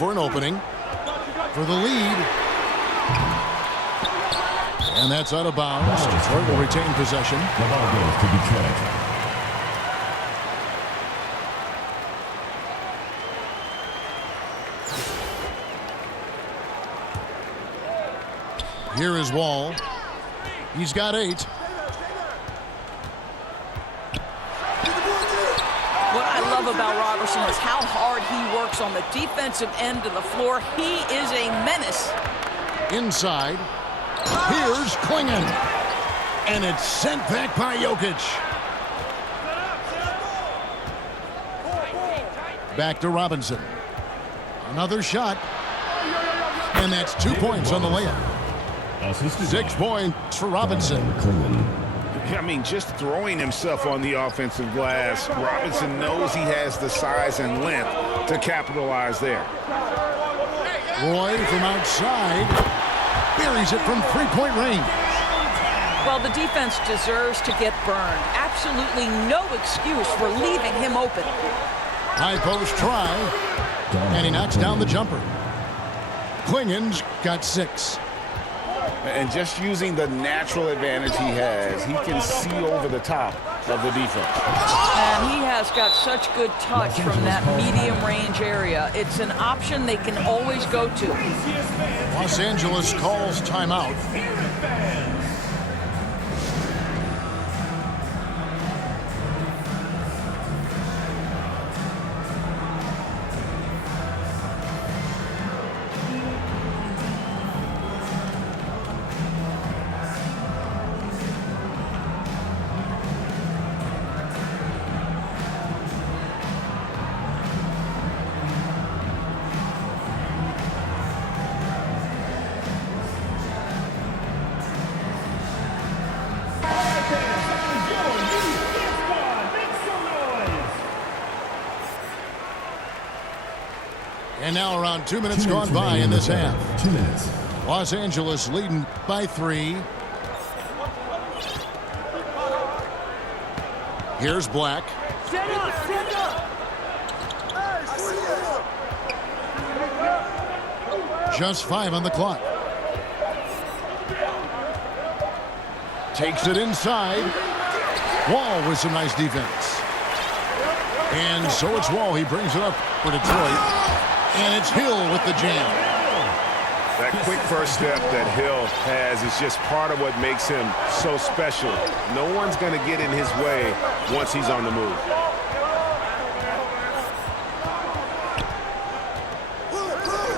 for an opening for the lead. And that's out of bounds. Detroit will retain possession. The ball goes to Detroit. Here is Wall. He's got 8. What I love about Robertson is how hard he works on the defensive end of the floor. He is a menace. Inside. Here's Klingon. And it's sent back by Jokic. Back to Robinson. Another shot. And that's 2 points on the layup. 6 points for Robinson. I mean, just throwing himself on the offensive glass, Robinson knows he has the size and length to capitalize there. Roy from outside buries it from three-point range. Well, the defense deserves to get burned. Absolutely no excuse for leaving him open. High post try, and he knocks down the jumper. Klingon's got 6. And just using the natural advantage he has, he can see over the top of the defense. And he has got such good touch from that medium range area. It's an option they can always go to. Los Angeles calls timeout. And now around 2 minutes gone by in this half. 2 minutes. Los Angeles leading by 3. Here's Black. Stand up, stand up. Just 5 on the clock. Takes it inside. Wall with some nice defense. And so it's Wall. He brings it up for Detroit. And it's Hill with the jam. That quick first step that Hill has is just part of what makes him so special. No one's going to get in his way once he's on the move.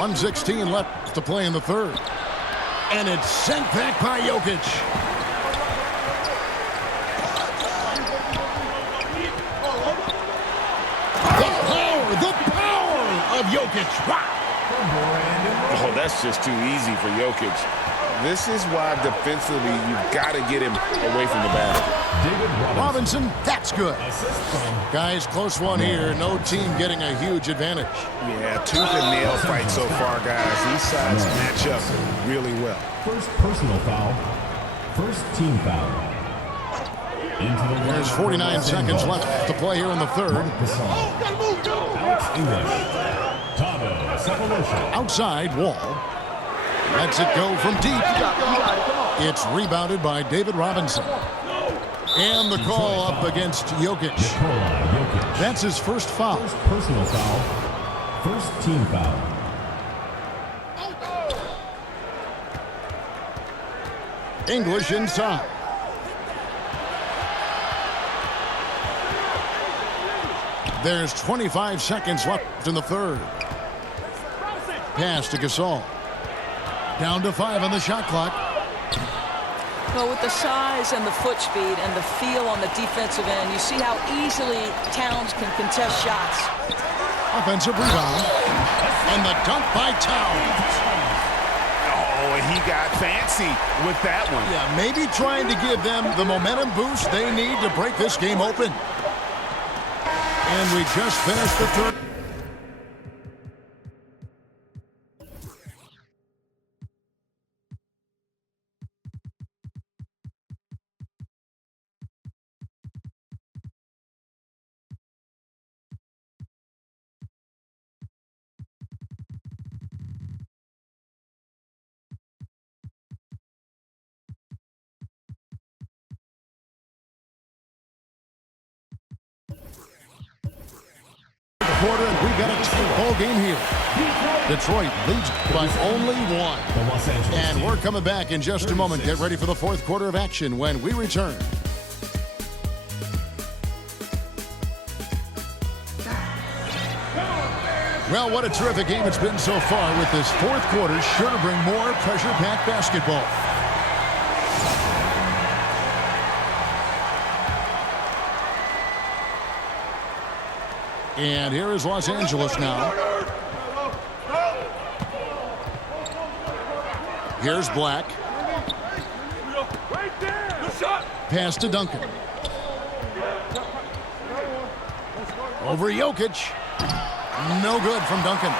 .116 left to play in the third. And it's sent back by Jokic. The power of Jokic. Wow. Oh, that's just too easy for Jokic. This is why defensively you've got to get him away from the basket. Robinson, that's good. Guys, close one here. No team getting a huge advantage. Yeah, tooth and nail fight so far, guys. These sides match up really well. First personal foul. First team foul. There's 49 seconds left to play here in the third. Alex English. Tabo Sepulveda. Outside, Wall. Lets it go from deep. It's rebounded by David Robinson. And the call up against Jokic. That's his first foul. First personal foul. First team foul. English inside. There's 25 seconds left in the third. Pass to Gasol. Down to 5 on the shot clock. Well, with the size and the foot speed and the feel on the defensive end, you see how easily Towns can contest shots. Offensive rebound. And the dunk by Towns. Oh, and he got fancy with that one. Yeah, maybe trying to give them the momentum boost they need to break this game open. And we just finished the third. quarter, and we've got a tight ball game here. Detroit leads by only one. And we're coming back in just a moment. Get ready for the fourth quarter of action when we return. Well, what a terrific game it's been so far, with this fourth quarter sure to bring more pressure-packed basketball. And here is Los Angeles now. Here's Black. Pass to Duncan. Over Jokic. No good from Duncan.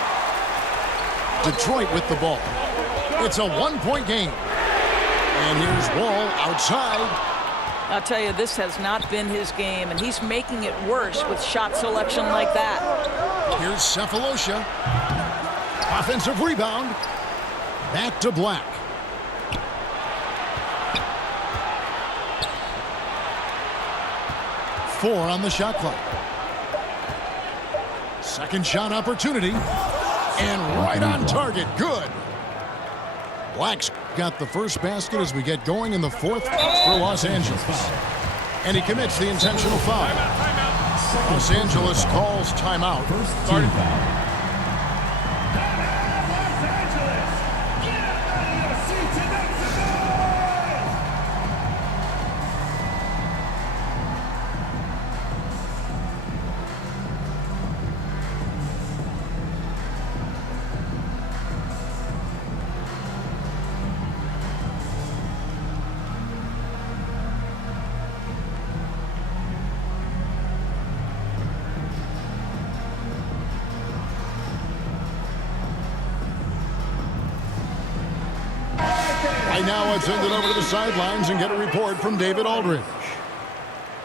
Detroit with the ball. It's a one-point game. And here's Wall outside. I'll tell you, this has not been his game, and he's making it worse with shot selection like that. Here's Cephalosha. Offensive rebound. Back to Black. Four on the shot clock. Second shot opportunity. And right on target. Good. Black's got the first basket as we get going in the fourth for Los Angeles. And he commits the intentional foul. Los Angeles calls timeout. First team foul. Right now, let's send it over to the sidelines and get a report from David Aldridge.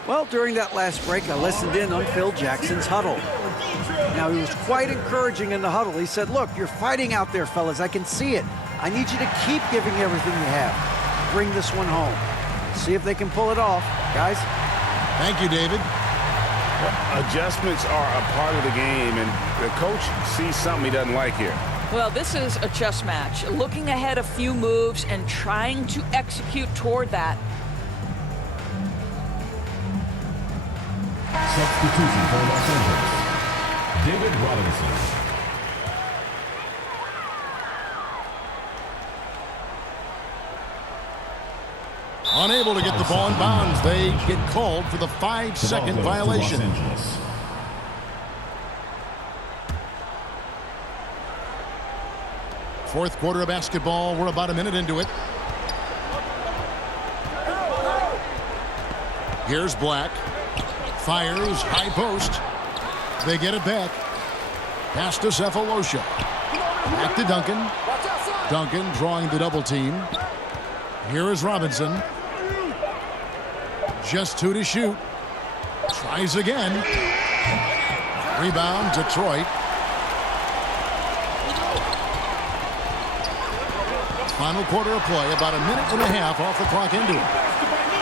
Well, during that last break, I listened in on Phil Jackson's huddle. Now, he was quite encouraging in the huddle. He said, look, you're fighting out there, fellas. I can see it. I need you to keep giving everything you have. Bring this one home. See if they can pull it off. Guys? Thank you, David. Well, adjustments are a part of the game, and the coach sees something he doesn't like here. Well, this is a chess match. Looking ahead a few moves and trying to execute toward that. Substitution for Los Angeles. David Robinson. Unable to get the ball in bounds. They get called for the 5-second violation. Fourth quarter of basketball. We're about a minute into it. Here's Black. Fires. High post. They get it back. Pass to Cephalosha. Back to Duncan. Duncan drawing the double team. Here is Robinson. Just two to shoot. Tries again. Rebound, Detroit. Final quarter of play, about a minute and a half off the clock into it.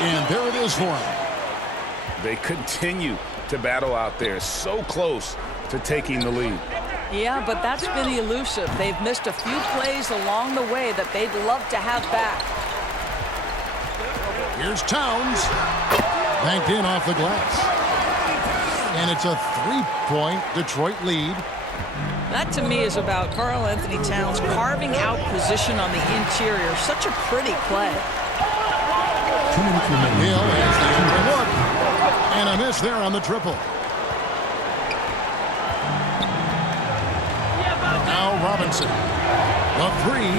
And there it is for him. They continue to battle out there, so close to taking the lead. Yeah, but that's been elusive. They've missed a few plays along the way that they'd love to have back. Here's Towns. Banked in off the glass. And it's a three-point Detroit lead. That, to me, is about Karl Anthony Towns carving out position on the interior. Such a pretty play. 2 minutes remaining. Hill has the open look. And a miss there on the triple. Now Robinson. The three.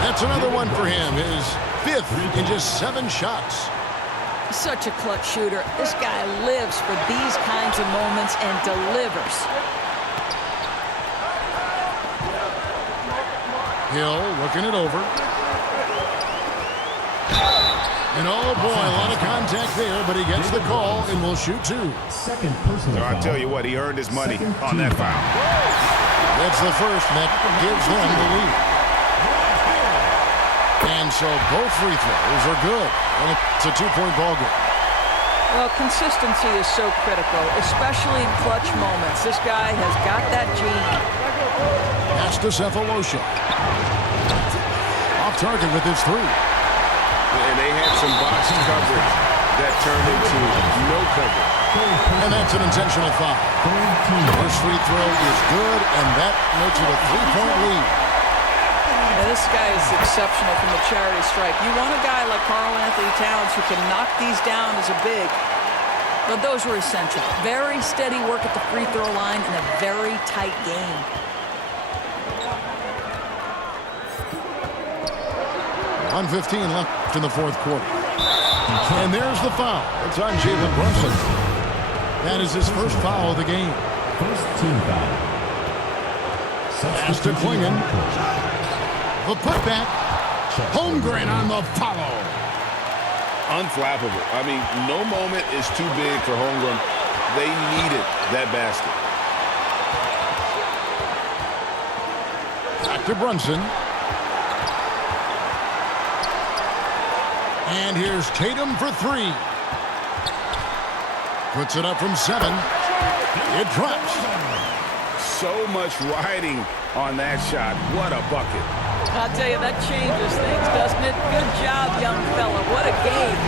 That's another one for him. His fifth in just 7 shots. Such a clutch shooter. This guy lives for these kinds of moments and delivers. Hill looking it over. And oh boy, a lot of contact there, but he gets the call and will shoot two. Second personal So I foul. tell you what, he earned his money on that foul. That's the first that gives them the lead. And so both free throws are good. And it's a 2-point ball game. Well, consistency is so critical, especially in clutch moments. This guy has got that gene. Pass to Cephalosha. Off target with his three. And they had some box coverage that turned into no coverage. And that's an intentional foul. First free throw is good, and that makes it a 3-point lead. Yeah, this guy is exceptional from the charity stripe. You want a guy like Karl-Anthony Towns who can knock these down as a big. But those were essential. Very steady work at the free throw line and a very tight game. .1:15 left in the fourth quarter. And there's the foul. It's on Jalen Brunson. That is his first foul of the game. First team foul. Pass to Klingon. The putback. Holmgren on the follow. Unflappable. I mean, no moment is too big for Holmgren. They needed that basket. Back to Brunson. And here's Tatum for three. Puts it up from 7. It drops. So much riding on that shot. What a bucket. I'll tell you, that changes things, doesn't it? Good job, young fella. What a game.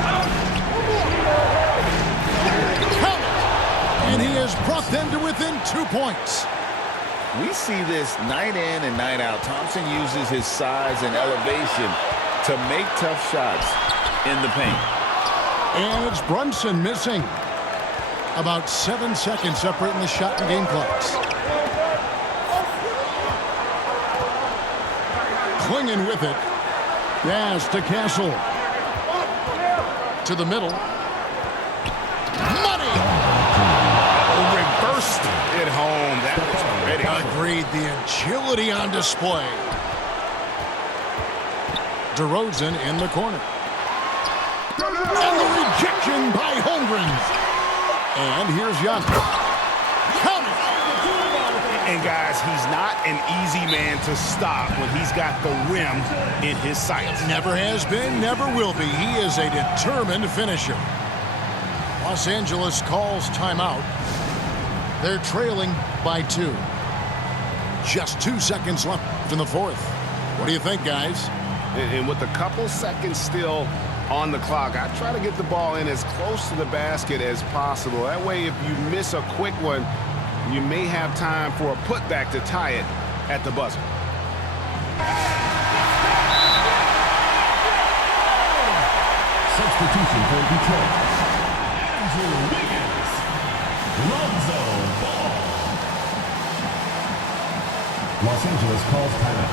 Count it. And he has brought them to within 2 points. We see this night in and night out. Thompson uses his size and elevation to make tough shots in the paint. And it's Brunson missing. About 7 seconds separating the shot and game clocks. Klingon with it. Pass to Castle. To the middle. Money! Reversed it home. That was ready. Agreed. The agility on display. DeRozan in the corner. And the rejection by Holmgren. And here's Giannis. Count it! And guys, he's not an easy man to stop when he's got the rim in his sights. Never has been, never will be. He is a determined finisher. Los Angeles calls timeout. They're trailing by 2. Just 2 seconds left in the fourth. What do you think, guys? And with a couple seconds still on the clock, I try to get the ball in as close to the basket as possible. That way, if you miss a quick one, you may have time for a putback to tie it at the buzzer. Substitution for Detroit. Andrew Wiggins. Lonzo Ball. Los Angeles calls timeout.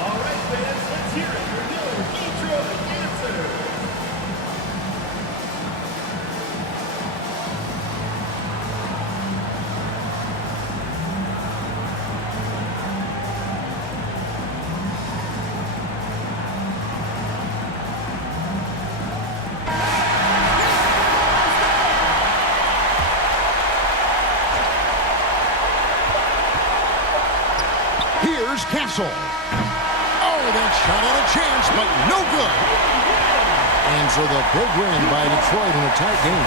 All right, fans, let's hear it for your Detroit answer. Here's Castle. Oh, that shot had a chance, but no good. And so the big win by Detroit in a tight game.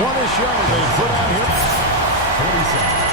What a show they put on here. 40 seconds.